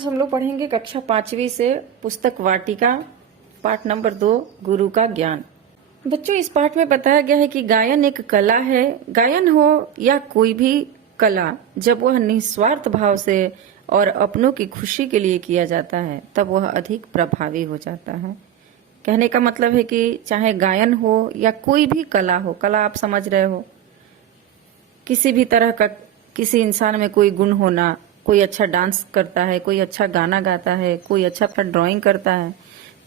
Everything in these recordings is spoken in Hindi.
आज हम लोग पढ़ेंगे कक्षा 5वीं से पुस्तक वाटिका पाठ नंबर 2 गुरु का ज्ञान। बच्चों, इस पाठ में बताया गया है कि गायन एक कला है। गायन हो या कोई भी कला, जब वह निस्वार्थ भाव से और अपनों की खुशी के लिए किया जाता है तब वह अधिक प्रभावी हो जाता है। कहने का मतलब है कि चाहे गायन हो या कोई भी कला हो, कला आप समझ रहे हो, किसी भी तरह का, किसी इंसान में कोई गुण होना, कोई अच्छा डांस करता है, कोई अच्छा गाना गाता है, कोई अच्छा ड्राइंग करता है,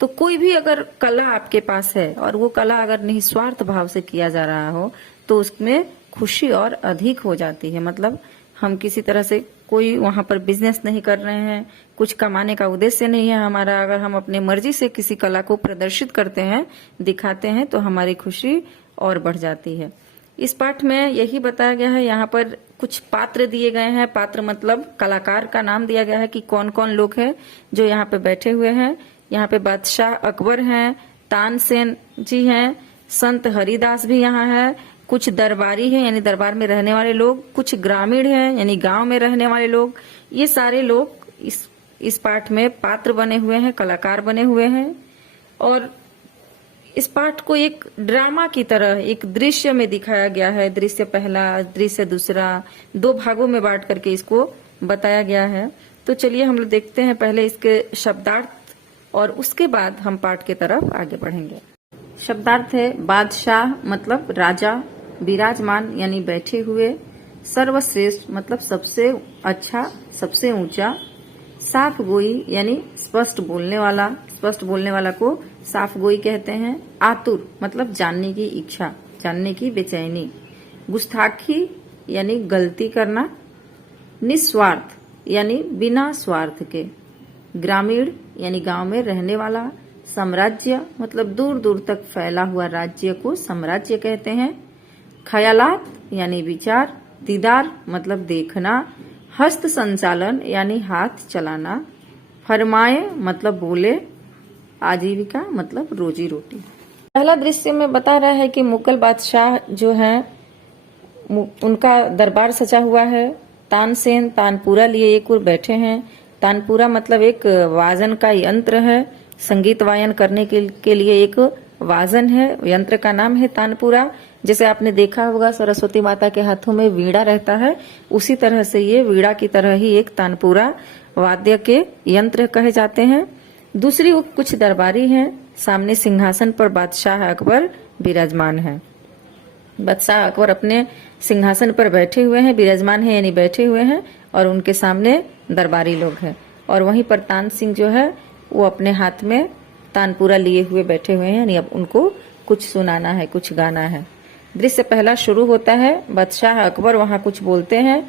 तो कोई भी अगर कला आपके पास है और वो कला अगर निस्वार्थ भाव से किया जा रहा हो तो उसमें खुशी और अधिक हो जाती है। मतलब हम किसी तरह से कोई वहां पर बिजनेस नहीं कर रहे हैं, कुछ कमाने का उद्देश्य नहीं है हमारा। अगर हम अपने मर्जी से किसी कला को प्रदर्शित करते हैं, दिखाते हैं, तो हमारी खुशी और बढ़ जाती है। इस पाठ में यही बताया गया है। यहाँ पर कुछ पात्र दिए गए हैं। पात्र मतलब कलाकार का नाम दिया गया है कि कौन कौन लोग हैं जो यहाँ पे बैठे हुए हैं। यहाँ पे बादशाह अकबर हैं, तानसेन जी हैं, संत हरिदास भी यहाँ है, कुछ दरबारी हैं यानी दरबार में रहने वाले लोग, कुछ ग्रामीण हैं यानी गांव में रहने वाले लोग। ये सारे लोग इस पाठ में पात्र बने हुए हैं, कलाकार बने हुए हैं। और इस पाठ को एक ड्रामा की तरह एक दृश्य में दिखाया गया है। दृश्य पहला, दृश्य दूसरा, 2 भागों में बांट करके इसको बताया गया है। तो चलिए हम लोग देखते हैं पहले इसके शब्दार्थ और उसके बाद हम पाठ की तरफ आगे बढ़ेंगे। शब्दार्थ है बादशाह मतलब राजा, विराजमान यानी बैठे हुए, सर्वश्रेष्ठ मतलब सबसे अच्छा, सबसे ऊंचा, साफ गोई यानी स्पष्ट बोलने वाला, स्पष्ट बोलने वाला को साफ गोई कहते हैं। आतुर मतलब जानने की इच्छा, जानने की बेचैनी। गुस्ताखी यानी गलती करना। निस्वार्थ यानी बिना स्वार्थ के। ग्रामीण यानी गांव में रहने वाला। साम्राज्य मतलब दूर दूर तक फैला हुआ राज्य को साम्राज्य कहते हैं। ख्यालात यानी विचार। दीदार मतलब देखना। हस्त संचालन यानी हाथ चलाना। फरमाए मतलब बोले। आजीविका मतलब रोजी रोटी। पहला दृश्य में बता रहा है कि मुगल बादशाह जो है उनका दरबार सजा हुआ है। तानसेन तानपुरा लिए एक ओर बैठे हैं। तानपुरा मतलब एक वाजन का यंत्र है, संगीत वायन करने के लिए एक वाजन है। यंत्र का नाम है तानपुरा। जैसे आपने देखा होगा सरस्वती माता के हाथों में वीणा रहता है, उसी तरह से ये वीणा की तरह ही एक तानपुरा वाद्य के यंत्र कहे जाते हैं। दूसरी कुछ दरबारी हैं। सामने सिंहासन पर बादशाह अकबर विराजमान है। बादशाह अकबर अपने सिंहासन पर बैठे हुए हैं, विराजमान है यानी बैठे हुए हैं, और उनके सामने दरबारी लोग हैं। और वहीं पर तान सिंह जो है वो अपने हाथ में तानपुरा लिए हुए बैठे हुए हैं, यानी अब उनको कुछ सुनाना है, कुछ गाना है। दृश्य पहला शुरू होता है। बादशाह अकबर वहां कुछ बोलते हैं।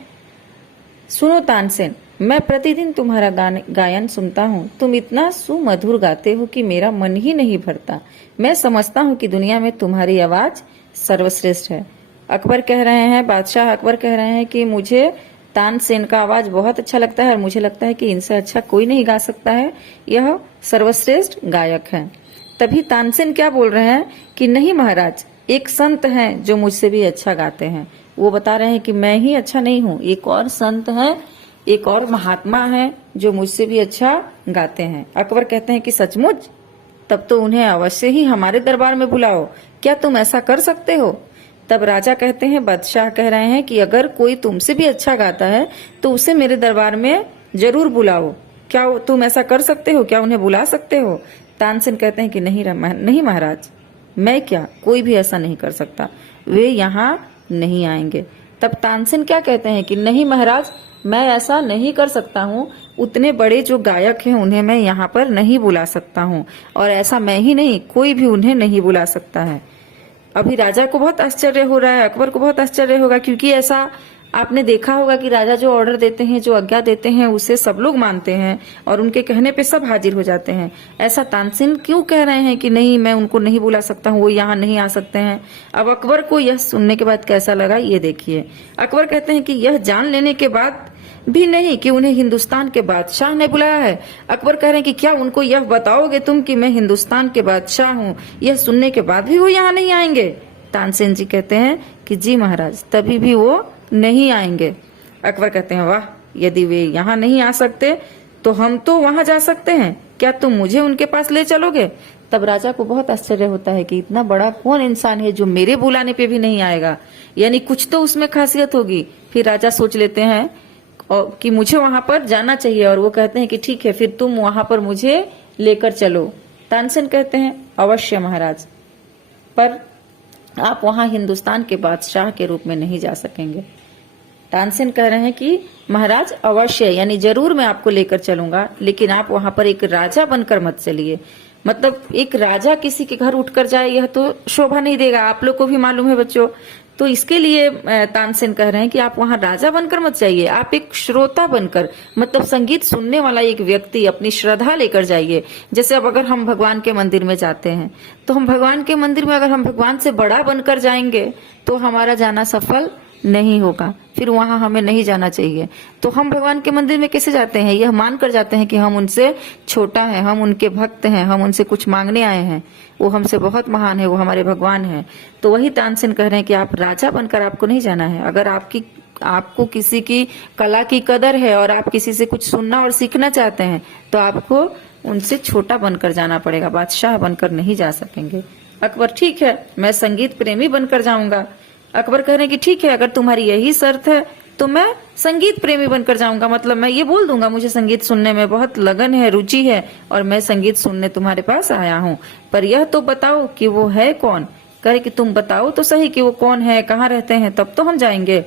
सुनो तानसेन, मैं प्रतिदिन तुम्हारा गायन सुनता हूँ। तुम इतना सुमधुर गाते हो कि मेरा मन ही नहीं भरता। मैं समझता हूँ कि दुनिया में तुम्हारी आवाज सर्वश्रेष्ठ है। अकबर कह रहे हैं, बादशाह अकबर कह रहे हैं कि मुझे तानसेन का आवाज बहुत अच्छा लगता है और मुझे लगता है कि इनसे अच्छा कोई नहीं गा सकता है, यह सर्वश्रेष्ठ गायक है। तभी तानसेन क्या बोल रहे हैं कि नहीं महाराज, एक संत हैं जो मुझसे भी अच्छा गाते हैं। वो बता रहे हैं कि मैं ही अच्छा नहीं हूँ, एक और संत हैं, एक और महात्मा हैं जो मुझसे भी अच्छा गाते हैं। अकबर कहते हैं कि सचमुच? तब तो उन्हें अवश्य ही हमारे दरबार में बुलाओ। क्या तुम ऐसा कर सकते हो? तब राजा कहते हैं, बादशाह कह रहे हैं कि अगर कोई तुमसे भी अच्छा गाता है तो उसे मेरे दरबार में जरूर बुलाओ। क्या तुम ऐसा कर सकते हो? क्या उन्हें बुला सकते हो? तानसेन कहते हैं कि नहीं महाराज, मैं क्या, कोई भी ऐसा नहीं कर सकता, वे यहाँ नहीं आएंगे। तब तानसेन क्या कहते हैं कि नहीं महाराज, मैं ऐसा नहीं कर सकता हूँ। उतने बड़े जो गायक हैं उन्हें मैं यहाँ पर नहीं बुला सकता हूँ, और ऐसा मैं ही नहीं, कोई भी उन्हें नहीं बुला सकता है। अभी राजा को बहुत आश्चर्य हो रहा है, अकबर को बहुत आश्चर्य होगा, क्योंकि ऐसा आपने देखा होगा कि राजा जो ऑर्डर देते हैं, जो आज्ञा देते हैं, उसे सब लोग मानते हैं और उनके कहने पे सब हाजिर हो जाते हैं। ऐसा तानसेन क्यों कह रहे हैं कि नहीं, मैं उनको नहीं बुला सकता हूँ, वो यहाँ नहीं आ सकते हैं? अब अकबर को यह सुनने के बाद कैसा लगा ये देखिए। अकबर कहते हैं कि यह जान लेने के बाद भी नहीं कि उन्हें हिंदुस्तान के बादशाह ने बुलाया है। अकबर कह रहे हैं कि क्या उनको यह बताओगे तुम कि मैं हिंदुस्तान के बादशाह हूँ? यह सुनने के बाद भी वो यहाँ नहीं आएंगे? तानसेन जी कहते हैं कि जी महाराज, तभी भी वो नहीं आएंगे। अकबर कहते हैं वाह, यदि वे यहाँ नहीं आ सकते तो हम तो वहां जा सकते हैं, क्या तुम मुझे उनके पास ले चलोगे? तब राजा को बहुत आश्चर्य होता है कि इतना बड़ा कौन इंसान है जो मेरे बुलाने पे भी नहीं आएगा, यानी कुछ तो उसमें खासियत होगी। फिर राजा सोच लेते हैं कि मुझे वहां पर जाना चाहिए, और वो कहते हैं कि ठीक है, फिर तुम वहां पर मुझे लेकर चलो। तानसेन कहते हैं अवश्य महाराज, पर आप वहां हिंदुस्तान के बादशाह के रूप में नहीं जा सकेंगे। तानसेन कह रहे हैं कि महाराज अवश्य, यानी जरूर मैं आपको लेकर चलूंगा, लेकिन आप वहां पर एक राजा बनकर मत चलिए। मतलब एक राजा किसी के घर उठकर जाए, यह तो शोभा नहीं देगा, आप लोग को भी मालूम है बच्चों। तो इसके लिए तानसेन कह रहे हैं कि आप वहां राजा बनकर मत जाइए, आप एक श्रोता बनकर, मतलब संगीत सुनने वाला एक व्यक्ति अपनी श्रद्धा लेकर जाइए। जैसे अब अगर हम भगवान के मंदिर में जाते हैं, तो हम भगवान के मंदिर में अगर हम भगवान से बड़ा बनकर जाएंगे तो हमारा जाना सफल नहीं होगा, फिर वहां हमें नहीं जाना चाहिए। तो हम भगवान के मंदिर में कैसे जाते हैं? यह मान कर जाते हैं कि हम उनसे छोटा है, हम उनके भक्त हैं, हम उनसे कुछ मांगने आए हैं, वो हमसे बहुत महान है, वो हमारे भगवान है। तो वही तानसेन कह रहे हैं कि आप राजा बनकर आपको नहीं जाना है। अगर आपको किसी की कला की कदर है और आप किसी से कुछ सुनना और सीखना चाहते हैं, तो आपको उनसे छोटा बनकर जाना पड़ेगा, बादशाह बनकर नहीं जा सकेंगे। अकबर ठीक है, मैं संगीत प्रेमी बनकर जाऊंगा। अकबर कह रहे हैं कि ठीक है, अगर तुम्हारी यही शर्त है तो मैं संगीत प्रेमी बनकर जाऊंगा। मतलब मैं ये बोल दूंगा मुझे संगीत सुनने में बहुत लगन है, रुचि है, और मैं संगीत सुनने तुम्हारे पास आया हूँ, पर यह तो बताओ कि वो है कौन। कहे कि तुम बताओ तो सही कि वो कौन है, कहाँ रहते हैं, तब तो हम जाएंगे।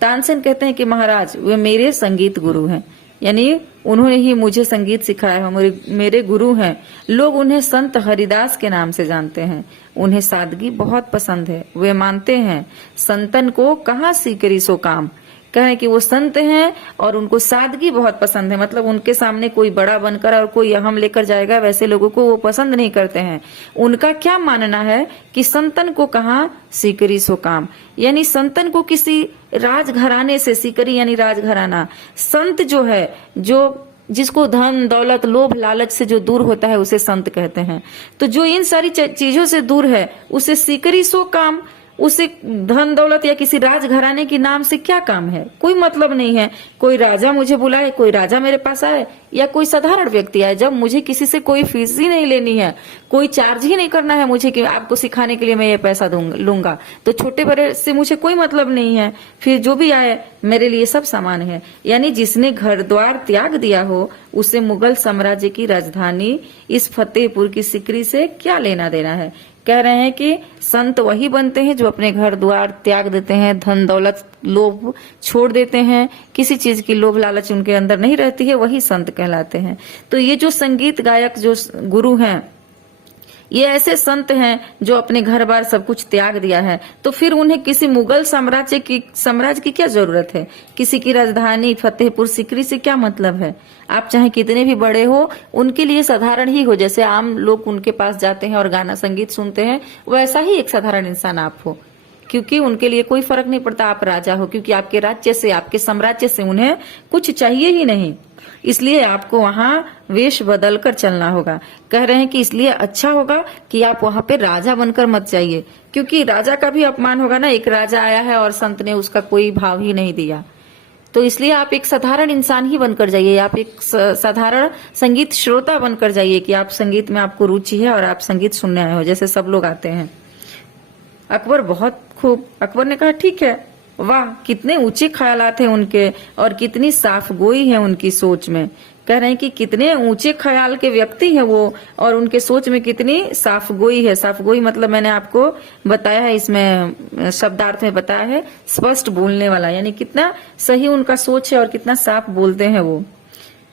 तानसेन कहते हैं कि महाराज वे मेरे संगीत गुरु हैं, यानी उन्होंने ही मुझे संगीत सिखाया है, मेरे गुरु हैं। लोग उन्हें संत हरिदास के नाम से जानते हैं। उन्हें सादगी बहुत पसंद है, वे मानते हैं संतन को कहाँ सीकरी सो काम। कहें कि वो संत हैं और उनको सादगी बहुत पसंद है, मतलब उनके सामने कोई बड़ा बनकर और कोई अहम लेकर जाएगा, वैसे लोगों को वो पसंद नहीं करते हैं। उनका क्या मानना है कि संतन को कहाँ सीकरी सो काम, यानी संतन को किसी राजघराने से, सीकरी यानी राजघराना, संत जो है, जो जिसको धन दौलत लोभ लालच से जो दूर होता है उसे संत कहते हैं। तो जो इन सारी चीजों से दूर है उसे सीकरी सो काम, उसे धन दौलत या किसी राजघराने के नाम से क्या काम है, कोई मतलब नहीं है। कोई राजा मुझे बुलाए, कोई राजा मेरे पास आए, या कोई साधारण व्यक्ति आए, जब मुझे किसी से कोई फीस ही नहीं लेनी है, कोई चार्ज ही नहीं करना है मुझे कि आपको सिखाने के लिए मैं ये पैसा लूंगा, तो छोटे बड़े से मुझे कोई मतलब नहीं है, फिर जो भी आए मेरे लिए सब समान है। यानी जिसने घर द्वार त्याग दिया हो उसे मुगल साम्राज्य की राजधानी इस फतेहपुर की सिकरी से क्या लेना देना है। कह रहे हैं कि संत वही बनते हैं जो अपने घर द्वार त्याग देते हैं, धन दौलत लोभ छोड़ देते हैं, किसी चीज की लोभ लालच उनके अंदर नहीं रहती है, वही संत कहलाते हैं। तो ये जो संगीत गायक जो गुरु हैं, ये ऐसे संत हैं जो अपने घर बार सब कुछ त्याग दिया है, तो फिर उन्हें किसी मुगल साम्राज्य की क्या जरूरत है, किसी की राजधानी फतेहपुर सिकरी से क्या मतलब है। आप चाहे कितने भी बड़े हो, उनके लिए साधारण ही हो, जैसे आम लोग उनके पास जाते हैं और गाना संगीत सुनते हैं, वैसा ही एक साधारण इंसान आप हो, क्योंकि उनके लिए कोई फर्क नहीं पड़ता आप राजा हो, क्योंकि आपके राज्य से, आपके साम्राज्य से उन्हें कुछ चाहिए ही नहीं। इसलिए आपको वहां वेश बदल कर चलना होगा। कह रहे हैं कि इसलिए अच्छा होगा कि आप वहां पे राजा बनकर मत जाइए, क्योंकि राजा का भी अपमान होगा ना, एक राजा आया है और संत ने उसका कोई भाव ही नहीं दिया। तो इसलिए आप एक साधारण इंसान ही बनकर जाइए, आप एक साधारण संगीत श्रोता बनकर जाइए कि आप संगीत में आपको रुचि है और आप संगीत सुनने आए हो, जैसे सब लोग आते हैं। अकबर बहुत खूब, अकबर ने कहा ठीक है, वाह कितने ऊंचे ख्यालात हैं उनके और कितनी साफ गोई है उनकी सोच में। कह रहे हैं कि कितने ऊंचे ख्याल के व्यक्ति हैं वो, और उनके सोच में कितनी साफ गोई है। साफ गोई मतलब मैंने आपको बताया है, इसमें शब्दार्थ में बताया है, स्पष्ट बोलने वाला, यानी कितना सही उनका सोच है और कितना साफ बोलते हैं वो।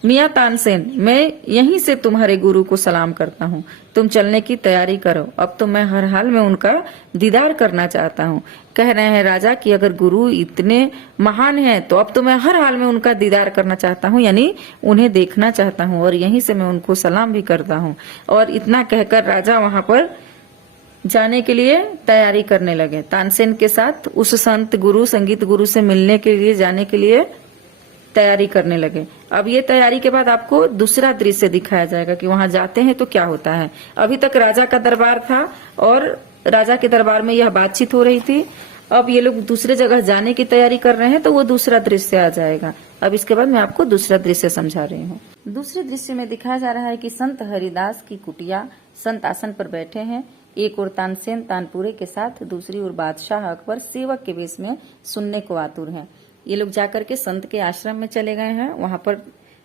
मियां तानसेन, मैं यहीं से तुम्हारे गुरु को सलाम करता हूँ, तुम चलने की तैयारी करो, अब तो मैं हर हाल में उनका दीदार करना चाहता हूँ। कह रहे हैं राजा कि अगर गुरु इतने महान हैं तो अब तो मैं हर हाल में उनका दीदार करना चाहता हूँ, यानी उन्हें देखना चाहता हूँ, और यहीं से मैं उनको सलाम भी करता हूँ। और इतना कहकर राजा वहां पर जाने के लिए तैयारी करने लगे, तानसेन के साथ उस संत गुरु, संगीत गुरु से मिलने के लिए, जाने के लिए तैयारी करने लगे। अब ये तैयारी के बाद आपको दूसरा दृश्य दिखाया जाएगा कि वहां जाते हैं तो क्या होता है। अभी तक राजा का दरबार था और राजा के दरबार में यह बातचीत हो रही थी, अब ये लोग दूसरे जगह जाने की तैयारी कर रहे हैं, तो वो दूसरा दृश्य आ जाएगा। अब इसके बाद मैं आपको दूसरा दृश्य समझा रही हूँ। दूसरे दृश्य में दिखाया जा रहा है कि संत हरिदास की कुटिया, संत आसन पर बैठे हैं। एक ओर तानसेन तानपुरे के साथ, दूसरी ओर बादशाह अकबर सेवक के वेश में सुनने को आतुर हैं। ये लोग जाकर के संत के आश्रम में चले गए हैं। वहां पर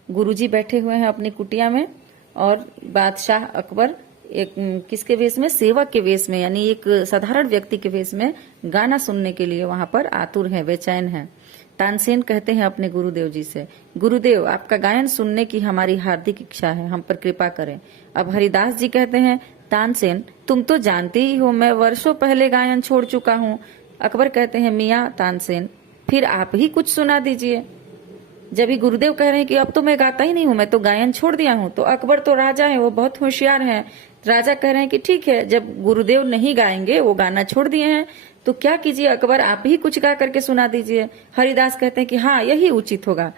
गुरुजी बैठे हुए हैं अपनी कुटिया में, और बादशाह अकबर एक किसके वेश में, सेवक के वेश में, यानी एक साधारण व्यक्ति के वेश में गाना सुनने के लिए वहां पर आतुर हैं, बेचैन हैं। तानसेन कहते हैं अपने गुरुदेव जी से, गुरुदेव आपका गायन सुनने की हमारी हार्दिक इच्छा है, हम पर कृपा करें। अब हरिदास जी कहते हैं, तानसेन तुम तो जानते ही हो मैं वर्षों पहले गायन छोड़ चुका हूँ। अकबर कहते हैं, मियाँ तानसेन फिर आप ही कुछ सुना दीजिए। जब ही गुरुदेव कह रहे हैं कि अब तो मैं गाता ही नहीं हूँ, मैं तो गायन छोड़ दिया हूँ, तो अकबर तो राजा है, वो बहुत होशियार हैं। राजा कह रहे हैं कि ठीक है, जब गुरुदेव नहीं गाएंगे, वो गाना छोड़ दिए हैं, तो क्या कीजिए अकबर आप ही कुछ गा करके सुना दीजिए। हरिदास कहते हैं कि हाँ यही उचित होगा,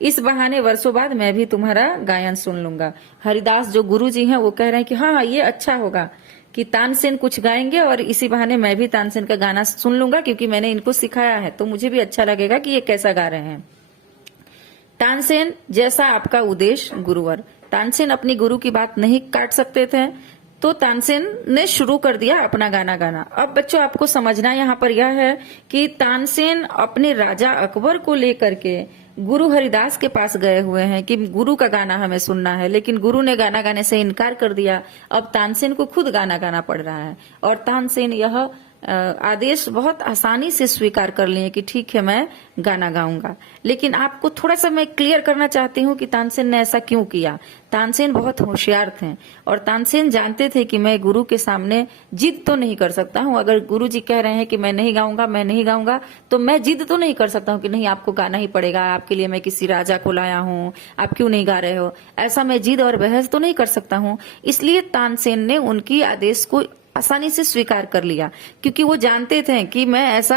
इस बहाने वर्षों बाद मैं भी तुम्हारा गायन सुन लूंगा। हरिदास जो गुरु जी हैं वो कह रहे हैं कि हाँ ये अच्छा होगा कि तानसेन कुछ गाएंगे और इसी बहाने मैं भी तानसेन का गाना सुन लूंगा, क्योंकि मैंने इनको सिखाया है, तो मुझे भी अच्छा लगेगा कि ये कैसा गा रहे हैं। तानसेन जैसा आपका उद्देश्य गुरुवर। तानसेन अपनी गुरु की बात नहीं काट सकते थे, तो तानसेन ने शुरू कर दिया अपना गाना गाना। अब बच्चों आपको समझना यहाँ पर यह है कि तानसेन अपने राजा अकबर को लेकर के गुरु हरिदास के पास गए हुए हैं कि गुरु का गाना हमें सुनना है, लेकिन गुरु ने गाना गाने से इनकार कर दिया। अब तानसेन को खुद गाना गाना पड़ रहा है, और तानसेन यह आदेश बहुत आसानी से स्वीकार कर लिए कि ठीक है मैं गाना गाऊंगा। लेकिन आपको थोड़ा सा मैं क्लियर करना चाहती हूँ कि तानसेन ने ऐसा क्यों किया। तानसेन बहुत होशियार थे, और तानसेन जानते थे कि मैं गुरु के सामने जिद तो नहीं कर सकता हूँ। अगर गुरु जी कह रहे हैं कि मैं नहीं गाऊंगा, मैं नहीं गाऊंगा, तो मैं जिद तो नहीं कर सकता हूँ कि नहीं आपको गाना ही पड़ेगा, आपके लिए मैं किसी राजा को लाया हूँ, आप क्यों नहीं गा रहे हो, ऐसा मैं जिद और बहस तो नहीं कर सकता हूँ। इसलिए तानसेन ने उनकी आदेश को आसानी से स्वीकार कर लिया, क्योंकि वो जानते थे कि मैं ऐसा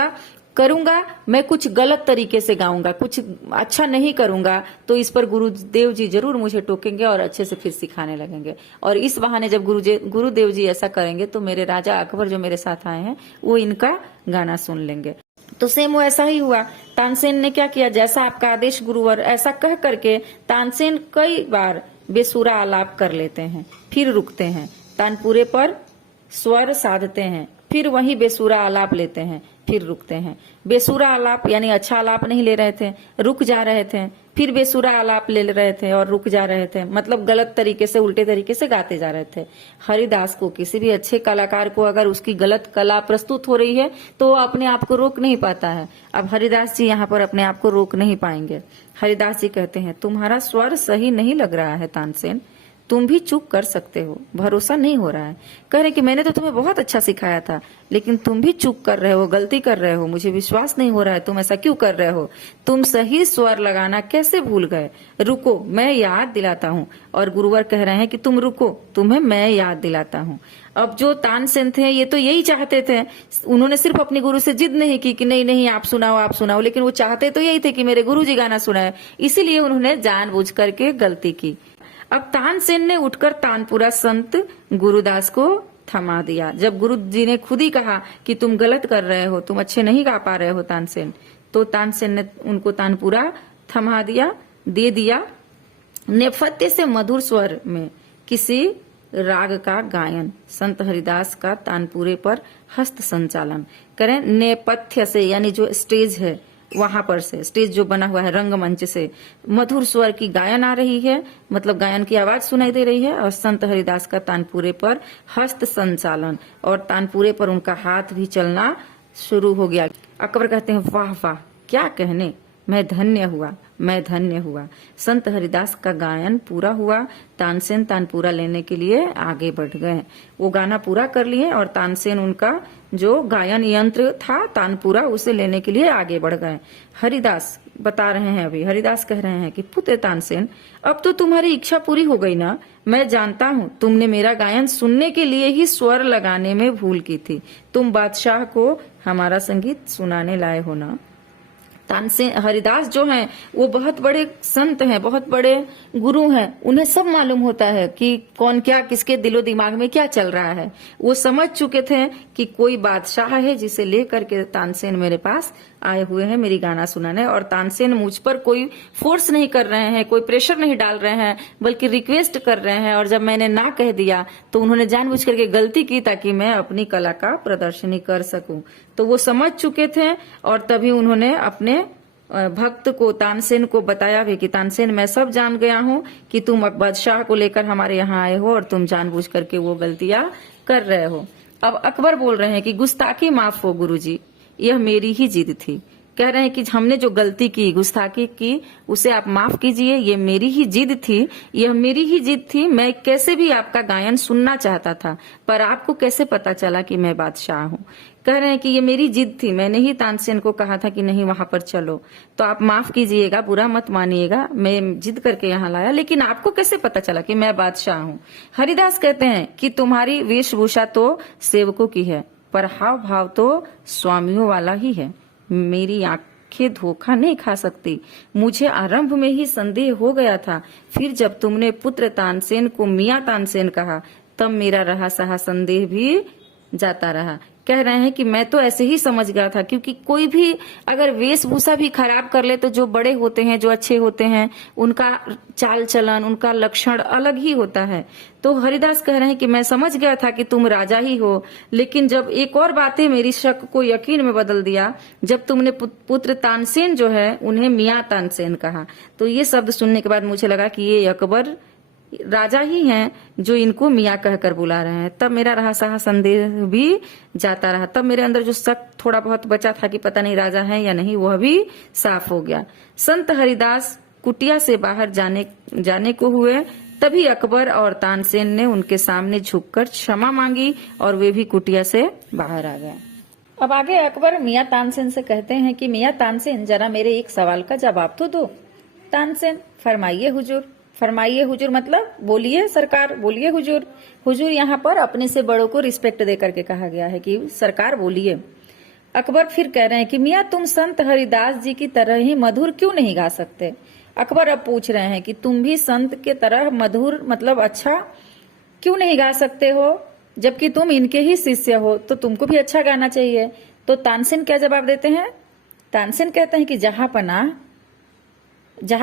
करूंगा, मैं कुछ गलत तरीके से गाऊंगा, कुछ अच्छा नहीं करूंगा, तो इस पर गुरुदेव जी जरूर मुझे टोकेंगे और अच्छे से फिर सिखाने लगेंगे। और इस बहाने जब गुरुदेव जी ऐसा करेंगे तो मेरे राजा अकबर जो मेरे साथ आए हैं वो इनका गाना सुन लेंगे। तो सेम वो ऐसा ही हुआ। तानसेन ने क्या किया, जैसा आपका आदेश गुरुवर, ऐसा कह करके तानसेन कई बार बेसुरा आलाप कर लेते हैं, फिर रुकते हैं, तानपुरे पर स्वर साधते हैं, फिर वही बेसुरा आलाप लेते हैं, फिर रुकते हैं। बेसुरा आलाप यानी अच्छा आलाप नहीं ले रहे थे, रुक जा रहे थे, फिर बेसुरा आलाप ले रहे थे और रुक जा रहे थे, मतलब गलत तरीके से, उल्टे तरीके से गाते जा रहे थे। हरिदास को, किसी भी अच्छे कलाकार को अगर उसकी गलत कला प्रस्तुत हो रही है तो वो अपने आप को रोक नहीं पाता है। अब हरिदास जी यहाँ पर अपने आप को रोक नहीं पाएंगे। हरिदास जी कहते हैं, तुम्हारा स्वर सही नहीं लग रहा है तानसेन, तुम भी चूक कर सकते हो, भरोसा नहीं हो रहा है। कह रहे कि मैंने तो तुम्हें बहुत अच्छा सिखाया था, लेकिन तुम भी चूक कर रहे हो, गलती कर रहे हो, मुझे विश्वास नहीं हो रहा है तुम ऐसा क्यों कर रहे हो, तुम सही स्वर लगाना कैसे भूल गए, रुको मैं याद दिलाता हूँ। और गुरुवर कह रहे हैं कि तुम रुको, तुम्हें मैं याद दिलाता हूँ। अब जो तानसेन थे ये तो यही चाहते थे, उन्होंने सिर्फ अपने गुरु से जिद नहीं की कि नहीं नहीं आप सुनाओ, लेकिन वो चाहते तो यही थे कि मेरे गुरु जी गाना सुनाए, इसीलिए उन्होंने जानबूझ करके गलती की। अब तानसेन ने उठकर तानपुरा संत गुरुदास को थमा दिया। जब गुरु जी ने खुद ही कहा कि तुम गलत कर रहे हो, तुम अच्छे नहीं गा पा रहे हो तानसेन, तो तानसेन ने उनको तानपुरा थमा दिया, दे दिया। नेपथ्य से मधुर स्वर में किसी राग का गायन, संत हरिदास का तानपुरे पर हस्त संचालन करें। नेपथ्य से यानी जो स्टेज है वहां पर से, स्टेज जो बना हुआ है रंगमंच से, मधुर स्वर की गायन आ रही है, मतलब गायन की आवाज सुनाई दे रही है, और संत हरिदास का तानपुरे पर हस्त संचालन, और तानपुरे पर उनका हाथ भी चलना शुरू हो गया। अकबर कहते हैं, वाह वाह क्या कहने, मैं धन्य हुआ, मैं धन्य हुआ। संत हरिदास का गायन पूरा हुआ। तानसेन तानपुरा लेने के लिए आगे बढ़ गए, वो गाना पूरा कर लिए, और तानसेन उनका जो गायन यंत्र था तानपुरा उसे लेने के लिए आगे बढ़ गए। हरिदास बता रहे हैं, अभी हरिदास कह रहे हैं कि पुत्र तानसेन, अब तो तुम्हारी इच्छा पूरी हो गई ना। मैं जानता हूँ तुमने मेरा गायन सुनने के लिए ही स्वर लगाने में भूल की थी, तुम बादशाह को हमारा संगीत सुनाने लाए हो ना। तानसेन हरिदास जो हैं वो बहुत बड़े संत हैं, बहुत बड़े गुरु हैं, उन्हें सब मालूम होता है कि कौन क्या किसके दिलो दिमाग में क्या चल रहा है। वो समझ चुके थे कि कोई बादशाह है जिसे लेकर के तानसेन मेरे पास आए हुए हैं मेरी गाना सुनाने, और तानसेन मुझ पर कोई फोर्स नहीं कर रहे हैं, कोई प्रेशर नहीं डाल रहे हैं, बल्कि रिक्वेस्ट कर रहे हैं। और जब मैंने ना कह दिया तो उन्होंने जानबूझ करके गलती की ताकि मैं अपनी कला का प्रदर्शनी कर सकूं। तो वो समझ चुके थे और तभी उन्होंने अपने भक्त को तानसेन को बताया भी कि तानसेन मैं सब जान गया हूँ कि तुम बादशाह को लेकर हमारे यहाँ आए हो और तुम जानबूझ करके वो गलतियां कर रहे हो। अब अकबर बोल रहे हैं कि गुस्ताखी माफ हो गुरुजी, यह मेरी ही जिद थी। कह रहे हैं कि हमने जो गलती की, गुस्ताखी की, उसे आप माफ कीजिए, ये मेरी ही जिद थी, यह मेरी ही जिद थी। मैं कैसे भी आपका गायन सुनना चाहता था, पर आपको कैसे पता चला कि मैं बादशाह हूँ। कह रहे हैं कि ये मेरी जिद थी, मैंने ही तानसेन को कहा था कि नहीं वहां पर चलो, तो आप माफ कीजिएगा, बुरा मत मानिएगा, मैं जिद करके यहाँ लाया, लेकिन आपको कैसे पता चला कि मैं बादशाह हूँ। हरिदास कहते हैं कि तुम्हारी वेशभूषा तो सेवकों की है, पर हाव भाव तो स्वामियों वाला ही है। मेरी आंखें धोखा नहीं खा सकती। मुझे आरंभ में ही संदेह हो गया था, फिर जब तुमने पुत्र तानसेन को मियां तानसेन कहा तब मेरा रहा सहा संदेह भी जाता रहा। कह रहे हैं कि मैं तो ऐसे ही समझ गया था, क्योंकि कोई भी अगर वेशभूषा भी खराब कर ले तो जो बड़े होते हैं, जो अच्छे होते हैं, उनका चाल चलन, उनका लक्षण अलग ही होता है। तो हरिदास कह रहे हैं कि मैं समझ गया था कि तुम राजा ही हो, लेकिन जब एक और बातें मेरी शक को यकीन में बदल दिया, जब तुमने पुत्र तानसेन जो है उन्हें मियां तानसेन कहा, तो ये शब्द सुनने के बाद मुझे लगा कि ये अकबर राजा ही हैं जो इनको मियाँ कहकर बुला रहे हैं। तब मेरा रहा सहा संदेह भी जाता रहा। तब मेरे अंदर जो शक थोड़ा बहुत बचा था कि पता नहीं राजा है या नहीं, वह भी साफ हो गया। संत हरिदास कुटिया से बाहर जाने को हुए, तभी अकबर और तानसेन ने उनके सामने झुककर क्षमा मांगी और वे भी कुटिया से बाहर आ गए। अब आगे अकबर मियाँ तानसेन से कहते हैं कि मियाँ तानसेन, जरा मेरे एक सवाल का जवाब तो दो। तानसेन, फरमाइए हुजूर। फरमाइए हुजूर मतलब बोलिए सरकार, बोलिए हुजूर। हुजूर यहाँ पर अपने से बड़ों को रिस्पेक्ट दे करके कहा गया है कि सरकार बोलिए। अकबर फिर कह रहे हैं कि मियाँ तुम संत हरिदास जी की तरह ही मधुर क्यों नहीं गा सकते। अकबर अब पूछ रहे हैं कि तुम भी संत के तरह मधुर मतलब अच्छा क्यों नहीं गा सकते हो, जबकि तुम इनके ही शिष्य हो, तो तुमको भी अच्छा गाना चाहिए। तो तानसेन क्या जवाब देते हैं। तानसेन कहते हैं कि जहां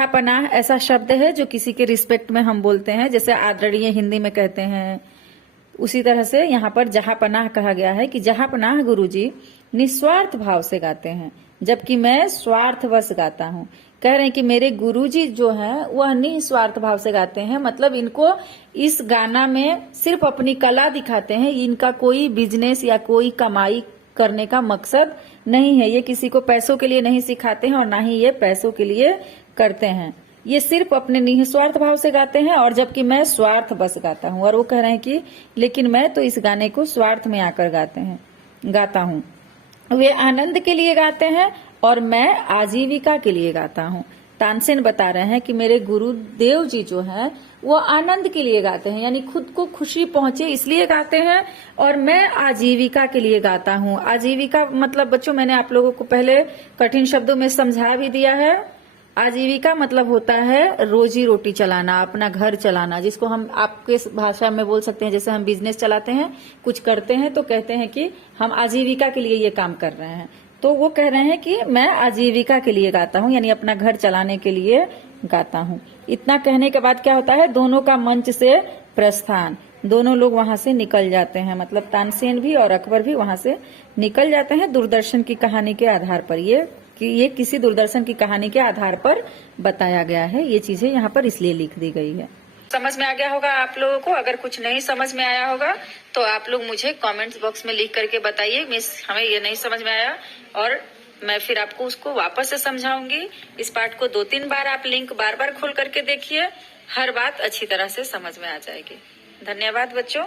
पनाह ऐसा शब्द है जो किसी के रिस्पेक्ट में हम बोलते हैं, जैसे आदरणीय हिंदी में कहते हैं, उसी तरह से यहाँ पर जहां पनाह कहा गया है कि जहां पनाह गुरुजी निस्वार्थ भाव से गाते हैं, जबकि मैं स्वार्थवश गाता हूँ। कह रहे हैं कि मेरे गुरुजी जो हैं वह निस्वार्थ भाव से गाते हैं, मतलब इनको इस गाना में सिर्फ अपनी कला दिखाते हैं, इनका कोई बिजनेस या कोई कमाई करने का मकसद नहीं है। ये किसी को पैसों के लिए नहीं सिखाते हैं और ना ही ये पैसों के लिए करते हैं। ये सिर्फ अपने निस्वार्थ भाव से गाते हैं, और जबकि मैं स्वार्थ बस गाता हूँ। और वो कह रहे हैं कि लेकिन मैं तो इस गाने को स्वार्थ में आकर गाता हूँ। वे आनंद के लिए गाते हैं और मैं आजीविका के लिए गाता हूँ। तानसेन बता रहे हैं कि मेरे गुरुदेव जी जो हैं वो आनंद के लिए गाते हैं, यानी खुद को खुशी पहुंचे इसलिए गाते हैं, और मैं आजीविका के लिए गाता हूँ। आजीविका मतलब बच्चों मैंने आप लोगों को पहले कठिन शब्दों में समझा भी दिया है। आजीविका मतलब होता है रोजी रोटी चलाना, अपना घर चलाना, जिसको हम आपके भाषा में बोल सकते हैं, जैसे हम बिजनेस चलाते हैं, कुछ करते हैं तो कहते हैं कि हम आजीविका के लिए ये काम कर रहे हैं। तो वो कह रहे हैं कि मैं आजीविका के लिए गाता हूँ, यानी अपना घर चलाने के लिए गाता हूँ। इतना कहने के बाद क्या होता है, दोनों का मंच से प्रस्थान, दोनों लोग वहां से निकल जाते हैं, मतलब तानसेन भी और अकबर भी वहां से निकल जाते हैं दूरदर्शन की कहानी के आधार पर। ये किसी दूरदर्शन की कहानी के आधार पर बताया गया है, ये चीजें यहाँ पर इसलिए लिख दी गई है। समझ में आ गया होगा आप लोगों को। अगर कुछ नहीं समझ में आया होगा तो आप लोग मुझे कमेंट्स बॉक्स में लिख करके बताइए, मिस हमें ये नहीं समझ में आया, और मैं फिर आपको उसको वापस से समझाऊंगी। इस पाठ को 2-3 बार आप लिंक बार बार खोल करके देखिए, हर बात अच्छी तरह से समझ में आ जाएगी। धन्यवाद बच्चों।